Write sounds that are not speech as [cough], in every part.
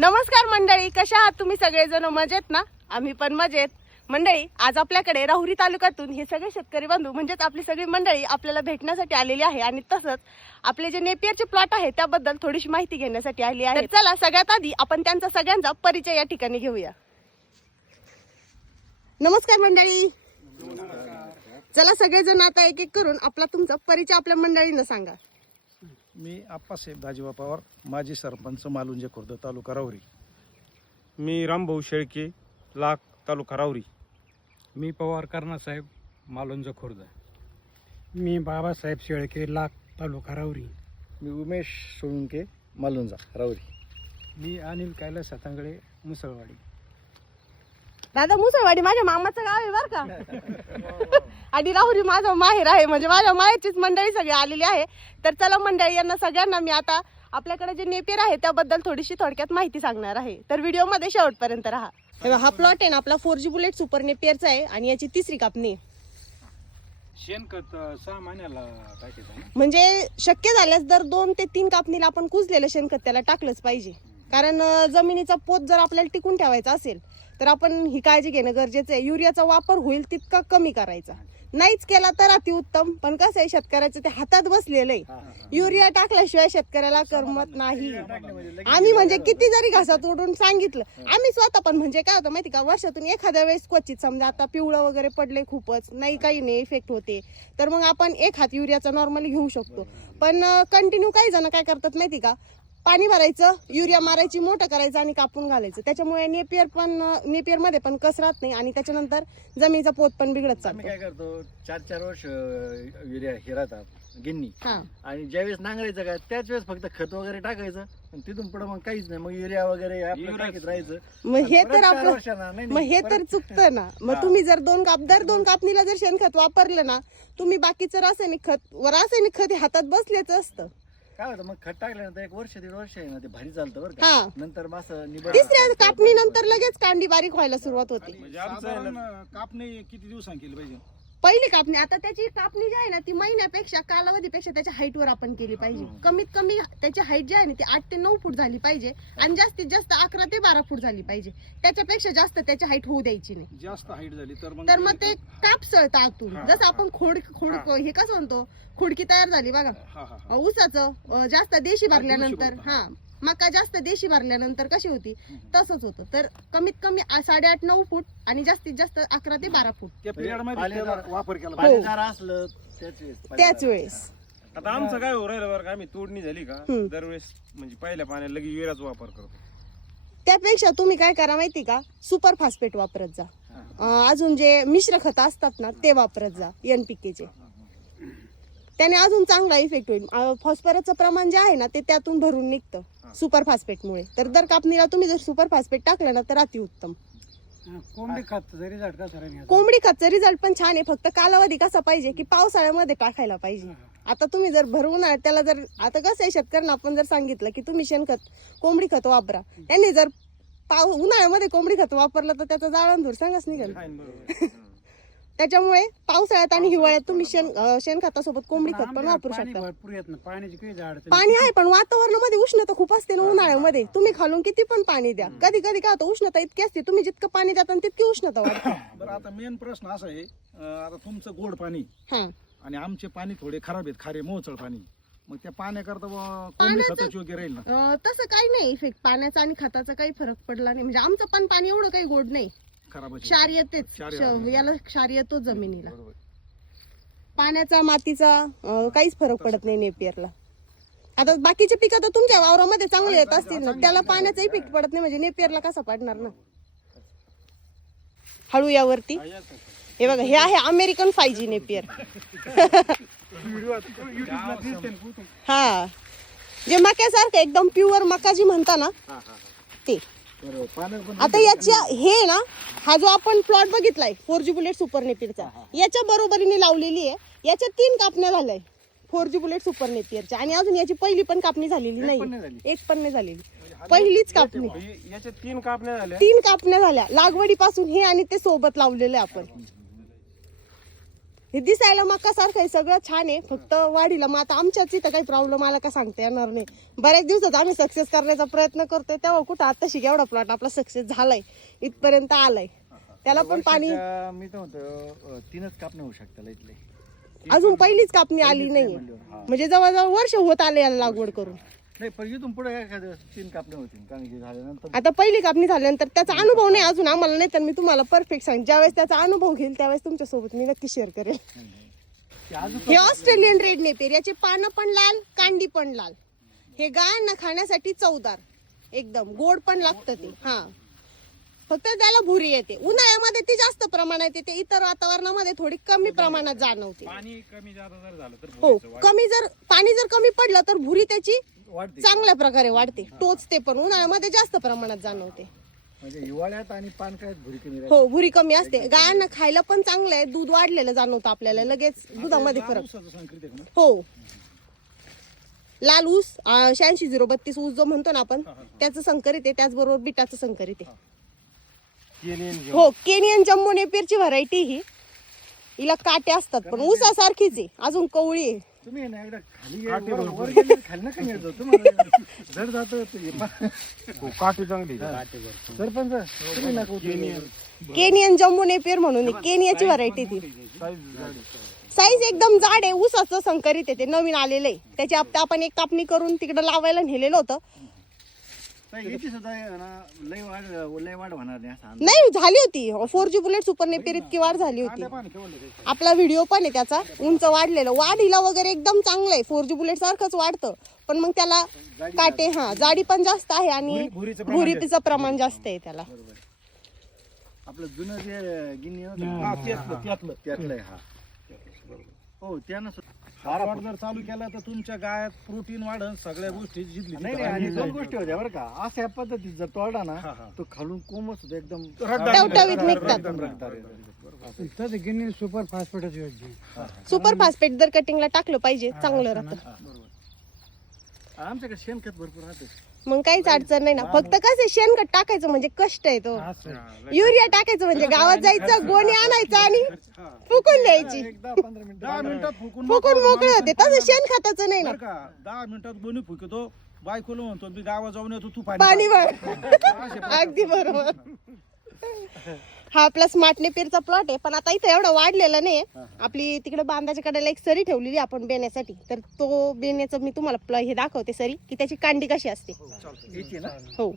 नमस्कार मंडळी कशा आहात तुम्ही सगळेजण? मजेत ना? आम्ही पण मजेत. मंडळी आज आपल्याकडे राहुरी तालुक्यातून हे सगळे शेतकरी बांधू म्हणजेच आपली सगळी मंडळी आपल्याला भेटण्यासाठी आलेली आहे आणि तसंच आपले जे नेपियरचे प्लॉट आहे त्याबद्दल थोडीशी माहिती घेण्यासाठी आली आहे. चला सगळ्यात आधी आपण त्यांचा सगळ्यांचा परिचय या ठिकाणी घेऊया. नमस्कार मंडळी. चला सगळेजण आता एक एक करून आपला तुमचा परिचय आपल्या मंडळीनं सांगा. मी आप्पासाहेब दाजीबा पवार माजी सरपंच मालुंजे खुर्द तालुका राहुरी. मी रामभाऊ शेळके लाख तालुका रावरी मी पवार कर्णासाहेब मालोंज खुर्द. मी बाबासाहेब शेळके लाख तालुका रावरी मी उमेश सोळुंके मालुंजा राहुरी. मी अनिल कैलास हातांगळे मुसळवाडी. दादा मुसळवाडी माझ्या मामाचं गाव आहे बर का. आणि राहुरी माझं माहेर आहे म्हणजे माझ्या माहेरचीच मंडळी सगळी आलेली आहे. तर चला मंडळी यांना सगळ्यांना मी आता आपल्याकडे जे नेपियर आहे त्याबद्दल थोडीशी थोडक्यात माहिती सांगणार आहे. तर व्हिडिओमध्ये शेवटपर्यंत राहा. हे हा प्लॉट आहे ना आपला फोर जी बुलेट सुपर नेपियरचा आहे आणि याची तिसरी कापणी. शेणखत सहा महिन्याला? म्हणजे शक्य झाल्यास दर दोन ते तीन कापणीला आपण कुजलेलं शेणखत त्याला टाकलंच पाहिजे. कारण जमिनीचा पोत जर आपल्याला टिकून ठेवायचा असेल तर आपण ही काळजी घेणं गरजेचं आहे. युरियाचा वापर होईल तितका कमी करायचा. नाहीच केला तर अतिउत्तम पण कसं आहे शेतकऱ्याचं ते हातात बसलेलं आहे. युरिया टाकल्याशिवाय शेतकऱ्याला करमत नाही. आम्ही म्हणजे किती जरी घासात ओढून सांगितलं आम्ही स्वतः पण म्हणजे काय होतं माहिती का वर्षातून एखाद्या वेळेस क्वचित समजा आता पिवळं वगैरे पडले खूपच नाही काही नाही इफेक्ट होते तर मग आपण एक हात युरियाचा नॉर्मली घेऊ शकतो. पण कंटिन्यू काही जण काय करतात माहिती का पाणी भरायचं युरिया मारायची मोठं करायचं आणि कापून घालायचं. त्याच्यामुळे नेपियर पण नेपियरमध्ये पण कस राहत नाही आणि त्याच्यानंतर जमिनीचा पोत पण बिघडत आम्ही चालतो काय करतो चार चार वर्ष अं, युरिया हे राहतात गिन्नी. हा. आणि ज्यावेळेस नांगरायचं काय त्याच वेळेस फक्त खत वगैरे टाकायचं आणि तिथून पुढे मग काहीच नाही. मग युरिया वगैरे आपलं युरिया- टाकीत राहायचं. मग हे परत तर चार आपलं वर्षांना- नाही, मग नाही, हे परत- तर चुकतं ना. मग हा. तुम्ही जर दोन काप दर दोन कापणीला जर शेणखत वापरलं ना तुम्ही बाकीचं रासायनिक खत व रासायनिक खत हे हातात बसल्याच असतं. काय होतं मग खत टाकल्यानंतर एक वर्ष दीड वर्ष आहे ना ते भारी चालतं बरं का. हा. नंतर मग असं निबड तिसऱ्या कापणीनंतर लगेच कांडी बारीक व्हायला सुरुवात होते. म्हणजे साधारण कापणी किती दिवसांनी केली पाहिजे? पहिली कापणी आता त्याची कापणी जी आहे ना ती महिन्यापेक्षा कालावधीपेक्षा त्याच्या height वर आपण केली पाहिजे. कमीत कमी त्याची हाईट जी आहे ना ती आठ ते नऊ फूट झाली पाहिजे आणि जास्तीत जास्त अकरा ते बारा फूट झाली पाहिजे. त्याच्यापेक्षा जास्त त्याची हाईट होऊ द्यायची नाही. जास्त हाईट झाली तर मग ते कापसळतं आतून. जसं आपण खोड खोड हे. कसं म्हणतो? खुडकी तयार झाली बघा. ऊसाचं जास्त देशी भरल्यानंतर हा. मका जास्त देशी भरल्यानंतर कशी होती? तसंच होतं. तर कमीत कमी आ- साडेआठ नऊ फूट आणि जास्तीत जास्त अकरा ते बारा फूट. त्या पिरियडमध्ये पालेदार- त्याचा वापर केला पाहिजे. पाणीदार असलं त्याच वेळेस त्याच वेळेस. आता आमचं काय हो राहिलं बरं का आम्ही तोडणी झाली का हम्म. दरवेळेस म्हणजे पहिल्या पाण्याला लगेच युरियाचा वापर करतो. त्यापेक्षा तुम्ही काय करा माहिती का? सुपर फास्फेट वापरत जा. अं, अजून जे मिश्र खत असतात ना ते वापरत जा एनपीकेचे त्याने अजून चांगला इफेक्ट होईल. फॉस्फरसचं प्रमाण जे आहे ना ते त्यातून भरून निघतं. सुपर फास्फेटमुळे. तर दर कापणीला तुम्ही जर सुपर फास्फेट टाकलं ना तर अतिउत्तम. कोंबडी खात जरी झाड का सर कोंबडी खतचा रिझल्ट पण छान आहे फक्त कालावधी कसा पाहिजे की पावसाळ्यामध्ये टाकायला पाहिजे. आता तुम्ही जर भर उन्हाळ्यात त्याला जर आता कसं आहे शेतकऱ्यांना आपण जर सांगितलं की तुम्ही शेणखत कोंबडी खत वापरा. त्यांनी जर पाव उन्हाळ्यामध्ये कोंबडी खत वापरलं तर त्याचा जाळण धूर सांगाच निघेल. बरोबर. [laughs] त्याच्यामुळे पावसाळ्यात आणि हिवाळ्यात तुम्ही शेण शेणखतासोबत कोंबडी खत पण वापरू शकता. भरपूर येत ना पाण्याची काही झाड पाणी आहे पण वातावरणामध्ये उष्णता खूप असते ना उन्हाळ्यामध्ये. तुम्ही खालून किती पण पाणी द्या. कधी कधी काय होतं उष्णता इतकी असते तुम्ही जितकं पाणी देता तितकी उष्णता वाढते. [coughs] बरं आता मेन प्रश्न असा आहे अं, आता तुमचं गोड पाणी हा. आणि आमचे पाणी थोडे खराब आहेत खारे मोचळ पाणी. मग त्या पाण्याकरता बुवा कोंबडी पाण्याचं- खताची योग्य राहील ना. अं, तसं काही नाही इफेक्ट पाण्याचा आणि खताचा काही फरक पडला नाही. म्हणजे आमचं पण पाणी एवढं काही गोड नाही. खराबाची क्षार येतेच क्षार. याला क्षार येतो जमिनीला. बरोबर. पाण्याचा मातीचा अं, काहीच फरक पडत नाही नेपियरला. आता बाकीचे पिकं तर तुमच्या वावरामध्ये चांगले येत असतील ना. त्याला पाण्याचा इफेक्ट पडत नाही. म्हणजे नेपियरला कसा पडणार ना? हळू यावरती. हे बघा हे आहे अमेरिकन फाय जी नेपियर. [laughs] हा. जे मक्यासारखं एकदम प्युअर मका जी म्हणता ना ते. आता याच्या हे ना हा जो आपण प्लॉट बघितलाय फोर जी बुलेट सुपर नेपियरचा याच्या बरोबरीने लावलेली आहे. याच्या तीन कापण्या झाल्याय. फोर जी बुलेट सुपर नेपियरच्या आणि अजून याची पहिली पण कापणी झालेली नाही. एक पण नाही झालेली. पहिलीच कापणी. याच्या तीन कापण्या झाल्या. तीन कापण्या झाल्या. लागवडीपासून हे आणि ते सोबत लावलेले आपण. हे दिसायला मका सारखं आहे सगळं छान आहे. फक्त वाढीला मग आता आमच्याच इथं काही प्रॉब्लेम आला का सांगता येणार नाही. बऱ्याच दिवसात आम्ही सक्सेस करण्याचा प्रयत्न करतोय तेव्हा कुठं आताशी एवढा प्लॉट आपला सक्सेस झालाय इथपर्यंत आलाय. त्याला पण पाणी मी तर म्हणतो अं, तीनच कापणे होऊ शकतात इथले. अजून पहिलीच कापणी आली नाहीये. हा. म्हणजे जवळजवळ वर्ष होत आले याला लागवड करून. नाही पण इथून पुढे काय एखाद्या वेळेस तीन कापणे होतील कारण की झाल्यानंतर आता पहिली कापणी झाल्यानंतर त्याचा अनुभव नाही अजून आम्हाला नाही तर मी तुम्हाला परफेक्ट सांग ज्यावेळेस त्याचा अनुभव घेईल त्यावेळेस तुमच्यासोबत मी नक्की शेअर करेल. ते अजून हे ऑस्ट्रेलियन रेड नेपेर याचे पानं पण लाल कांडी पण लाल. हे गायांना खाण्यासाठी चवदार. एकदम गोड पण लागतं ते हा. फक्त त्याला भुरी येते. उन्हाळ्यामध्ये ती जास्त प्रमाणात येते इतर वातावरणामध्ये थोडी कमी प्रमाणात जाणवते. पाणी कमी जादा जर झालं तर हो भुरीचं वाढ. कमी जर पाणी जर कमी पडलं तर भुरी त्याची वाढते. चांगल्या प्रकारे वाढते. टोचते पण उन्हाळ्यामध्ये जास्त प्रमाणात जाणवते. म्हणजे हिवाळ्यात आणि पानकाळ्यात भुरी कमी राहते. हो भुरी कमी असते. गायांना खायला पण चांगलं आहे. दूध वाढलेलं जाणवतं आपल्याला. लगेच दुधामध्ये फरक. ऊसाचं संकरित आहे का ना? हो. लाल ऊस शहाऐंशी झिरो बत्तीस ऊस जो म्हणतो ना आपण त्याचं संकरित आहे त्याचबरोबर बिटाचं संकरित आहे केनियन. हो केनियन जम्मू नेपेरची व्हरायटी ही. हिला काटे असतात पण ऊसासारखीच आहे. अजून कवळी आहे. तुम्ही ना एकदा खाली काटे वर- भरपूर. वर गेले खाली नका येत जाऊ. तुम्हाला जड जात हो, काठी चांगली सरपंच तुम्ही नका उचलू. केनियन जम्मू नेपेर म्हणून. केनियाची व्हरायटी ती साईज एकदम जाड आहे ऊसाचं संकरित आहे ते नवीन आलेलं आहे त्याची आता आपण एक कापणी करून तिकडे लावायला नेलेलं होतं याची सुद्धा आहे ना लय वाढ लय वाढ होणार नाही असं अंदाज. नाही झाली होती. Four G bullet super Napier इतकी वाढ झाली होती. आपला व्हिडिओ पण आहे त्याचा उंच वाढलेलं. वाढीला वगैरे एकदम चांगलं आहे. फोर जी बुलेट सारखंच वाढतं. पण मग त्याला काटे हा जाडी पण जास्त आहे आणि भुरीचं प्रमाण भुरीचं प्रमाण जास्त आहे त्याला. आपलं जुनं जे गिन्नी होतं हा, त्यातलं त्यातलं त्यातलं आहे, हा. हो त्यानं वाढ जर चालू केला तर तुमच्या गायात प्रोटीन वाढन सगळ्या गोष्टी जिथली नाही नाही आणि दोन गोष्टी होत्या बरं का. अशा पद्धतीत जर तोडला ना. तो खालून कोंबच होतो एकदम. टवटवीत निघतात. गिन्नी सुपर फास्फेटच सुपर फास्फेट जर कटिंगला टाकलं पाहिजे चांगलं राहतं आमच्याकडे शेणखत भरपूर राहते. मग काहीच अडचण नाही ना. फक्त कसं आहे, शेणखत टाकायचं म्हणजे कष्ट आहे तो. युरिया टाकायचं म्हणजे गावात जायचं गोणी आणायचं आणि फुकून द्यायची दहा मिनिटात फुकून फुकून मोकळे होते. तसं शेणखताचं नाही ना. बरं का दहा मिनिटात बोनी फुकतो बायकोला म्हणतो मी गावात जाऊन येतो तू पाणी पाणी भर [laughs] अगदी बरोबर. [laughs] हा आपला स्मार्ट नेपेरचा प्लॉट आहे पण आता इथं एवढं वाढलेलं नाही. आपली तिकडे बांधाच्या कडेला एक सरी ठेवलेली आपण बेण्यासाठी. तर तो बेण्याचं मी तुम्हाला प्ल हे दाखवते सरी की त्याची कांडी कशी असते. ना? हो.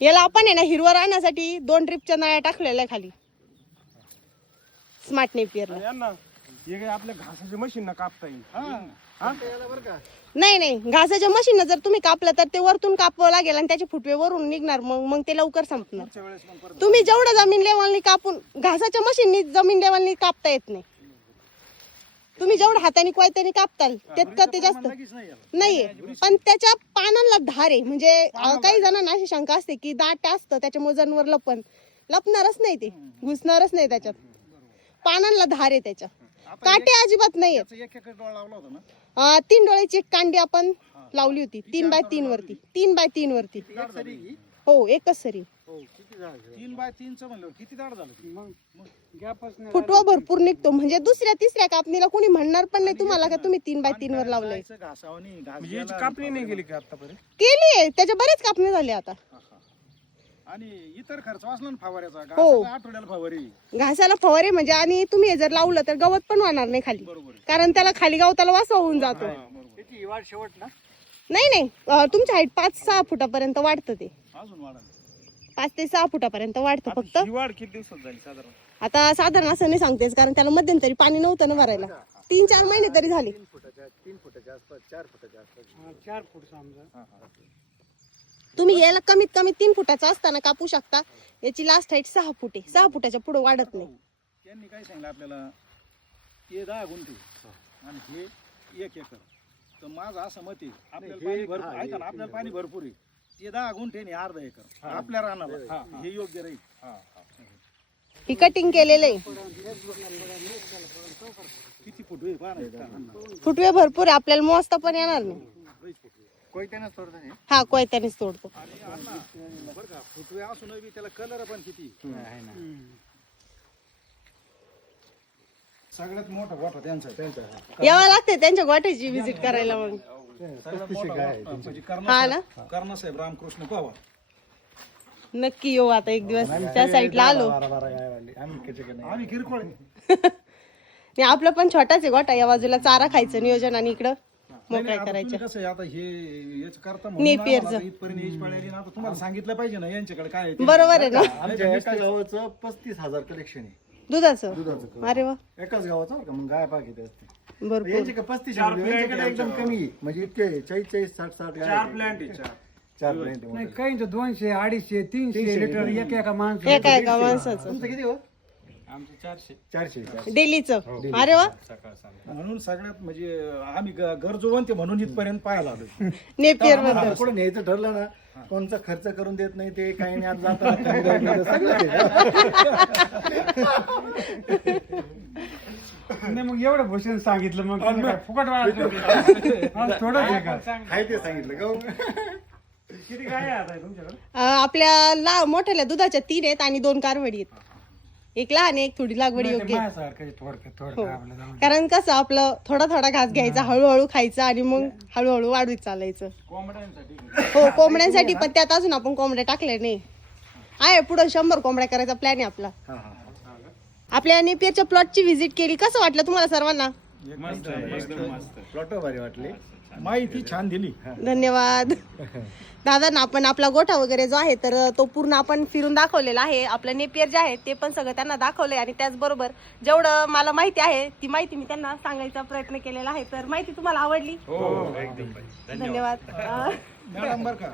याला आपण आहे ना हिरवा राहण्यासाठी दोन ड्रिपच्या नळ्या टाकलेल्या आहे खाली. स्मार्ट नेपियरला हे काय आपल्या घासाच्या मशीन ना कापता येईल? नाही नाही. घासाच्या मशीन जर तुम्ही कापलं तर ते वरतून कापावं लागेल आणि त्याचे फुटवे वरून निघणार. मग मग ते लवकर संपणार. तुम्ही जेवढं जमीन लेवलनी कापून घासाच्या मशीननी जमीन लेवलनी कापता येत नाही. तुम्ही जेवढं हाताने कोयत्याने कापताल तितकं ते जास्त. नाहीये. पण त्याच्या पानांना धार आहे. म्हणजे काही जणांना अशी शंका असते की दाट असतं त्याच्यामुळे जनावर लपन. लपणारच नाही ते. घुसणारच नाही त्याच्यात. पानांना धार आहे त्याच्या. काटे अजिबात नाहीयेत. त्याचा एक एक डोळा लावला होता ना? अं, तीन डोळ्याची एक कांडी आपण लावली होती. तीन बाय तीन वरती. तीन बाय तीन वरती. ही. हो एकच सरी. हो किती झाड? तीन बाय तीनच म्हणलं किती दाड झालं मग गॅपच नाही फुटवा भरपूर निघतो. म्हणजे दुसऱ्या तिसऱ्या कापणीला कोणी म्हणणार पण नाही तुम्हाला का तुम्ही तीन बाय तीन वर लावलंय? जायचं घासावणी घास म्हणजे याची गेला, कापणी नाही गेली का आतापर्यंत? केली आहे त्याच्या बरेच कापणी झाली आता. हा, हा. आणि इतर खर्च वाचला ना फवाऱ्याचा. हो. घासाचा आठवड्याला फवारी. घासाला फवारे म्हणजे आणि तुम्ही हे जर लावलं तर गवत पण वाहणार नाही खाली. बरोबर आहे. कारण त्याला खाली गवताला वासा होऊन जातो हा, बरोबर शेवट ना? नाही नाही. अं, तुमच्या हाईट पाच सहा फुटापर्यंत वाढतं ते. अजून पाच ते सहा फुटापर्यंत वाढतं फक्त. ही वाढ किती दिवसात झाली साधारण? आता साधारण असं नाही सांगतेस कारण त्याला मध्यंतरी पाणी नव्हतं ना भरायला. तीन चार महिने तरी झाले. तीन फुटाच्या तीन फुटाच्या आसपास चार फुटाच्या आसपास. हा, चार फूट समजा. तुम्ही याला कमीत कमी तीन फुटाचा असताना कापू शकता. याची लास्ट हाईट सहा फूट आहे. सहा फुटाच्या पुढे वाढत नाही. त्यांनी काय सांगितलं आपल्याला? हे दहा गुंठे आणि हे एक एकर. तर माझं असं मत आहे आपल्याला हे- पाणी भरपूर ऐका ना आपल्याला पाणी भरपूर आहे. ते दहा गुंठे आणि अर्धा एकर. आपल्या राहणार हे योग्य राहील. ही कटिंग केलेलं आहे. किती फूट होईल? पहा ना. फुटवे भरपूर आहे. आपल्याला मोजता पण येणार नाही. कोयत्यानं सोडतं हे हा कोयत्यानेच तोडतो. आणि अण्णा, बरं का फुटवे असून बी त्याला कलर पण किती? आहे ना. सगळ्यात मोठा गोठा त्यांचा. त्यांचा हा. यावं लागते त्यांच्या गोठ्याची व्हिजिट करायला मग. सगळ्यात मोठा. म्हणजे हा ना? रामकृष्ण पवार. नक्की येऊ आता एक दिवस. त्या साईडला आलो. बारा बारा गाय वाढली आम्ही कसे का नाही आम्ही किरकोळ आहे. [laughs] आणि आपलं पण छोटाच आहे गोठा. या बाजूला चारा खायचं नियोजन आणि इकडं. मोकळ्या आता कसं आहे, आता हे याच करता. आम्हाला इथपर्यंत ना, आता तुम्हाला सांगितलं पाहिजे ना यांच्याकडे काय आहे ते. बरोबर आहे ना. आमच्या एका गावाचं पस्तीस हजार कलेक्शन आहे. दुधाचं? दुधाचं अरे वा. एकाच गावाचं बरं का मग गाय पाक येते असते. भरपूर. यांचे का पस्तीस यांच्याकडे एकदम कमी आहे. म्हणजे इतके चाळीस चाळीस साठ साठ गाय चार. प्लॅन्ट आहे चार. चार plant आहे नाही मोठे. काहींच दोनशे अडीचशे तीनशे तीनशे लिटर एक एका माणसं एका एका माणसाचं. तुमचं किती हो? आमचे चारशे. चारशे चारशे. डेलीचं. अरे वा. सकाळ संध्याकाळ म्हणून सगळ्यात म्हणजे आम्ही ग- गरजूवंत आहे म्हणून इथपर्यंत पाहायला आलो [laughs] नेपियरबद्दल न्यायचं ठरलं ना कोणचा खर्च करून देत नाही ते काही नाही आज जाताना सगळं ते. नाही मग एवढं भूषण सांगितलं मग काय फुकट वाढत थोडं आहे का आहे ते सांगितलं का हो? किती काय आता तुमच्याकडे? अं, आपल्या ला मोठ्याल्या दुधाच्या तीन आहेत आणि दोन कारवडी आहेत. एक लहान एक थोडी लागवड योग्य आहे. माझ्यासारखं थोडक्यात थोडं आपलं जाऊन कारण कसं आपलं थोडा थोडा घास घ्यायचा हळूहळू खायचा आणि मग हळूहळू वाढवीत चालायचं. कोंबड्यांसाठी. हो कोंबड्यांसाठी पण त्यात अजून आपण कोंबड्या टाकल्या नाही. आहे पुढे शंभर कोंबड्या करायचा प्लॅन आहे आपला. हा, हा. आपल्या नेपियरच्या प्लॉटची व्हिजिट केली कसं वाटलं तुम्हाला सर्वांना? मस्त आहे, एकदम मस्त प्लॉट भारी वाटले. माहिती छान दिली. धन्यवाद. दादा ना आपण आपला गोठा वगैरे जो आहे तर तो पूर्ण आपण फिरून दाखवलेला आहे. आपलं नेपियर जे आहे ते पण सगळं त्यांना दाखवलंय. आणि त्याचबरोबर जेवढं मला माहिती आहे ती माहिती मी त्यांना सांगायचा प्रयत्न केलेला आहे. तर माहिती तुम्हाला आवडली? हो एकदम धन्यवाद. अं, मॅडम बरं का?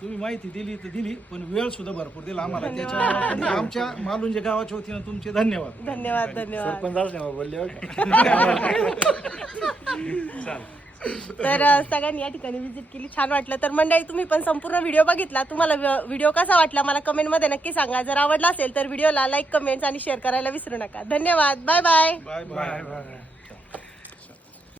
तुम्ही माहिती दिली तर दिली पण वेळ सुद्धा भरपूर दिला आम्हाला. त्याच्यामुळे तुम्ही आमच्या मालुंजे गावाच्या वतीनं तुमचे धन्यवाद. धन्यवाद धन्यवाद. नाही बोलले? तर अ, सगळ्यांनी या ठिकाणी व्हिजिट केली. छान वाटलं. तर मंडळी तुम्ही पण संपूर्ण व्हिडिओ बघितला. तुम्हाला व्हिडिओ कसा वाटला मला कमेंटमध्ये नक्की सांगा. जर आवडला असेल तर व्हिडिओला लाईक कमेंट्स आणि शेअर करायला विसरू नका. धन्यवाद. Bye bye bye bye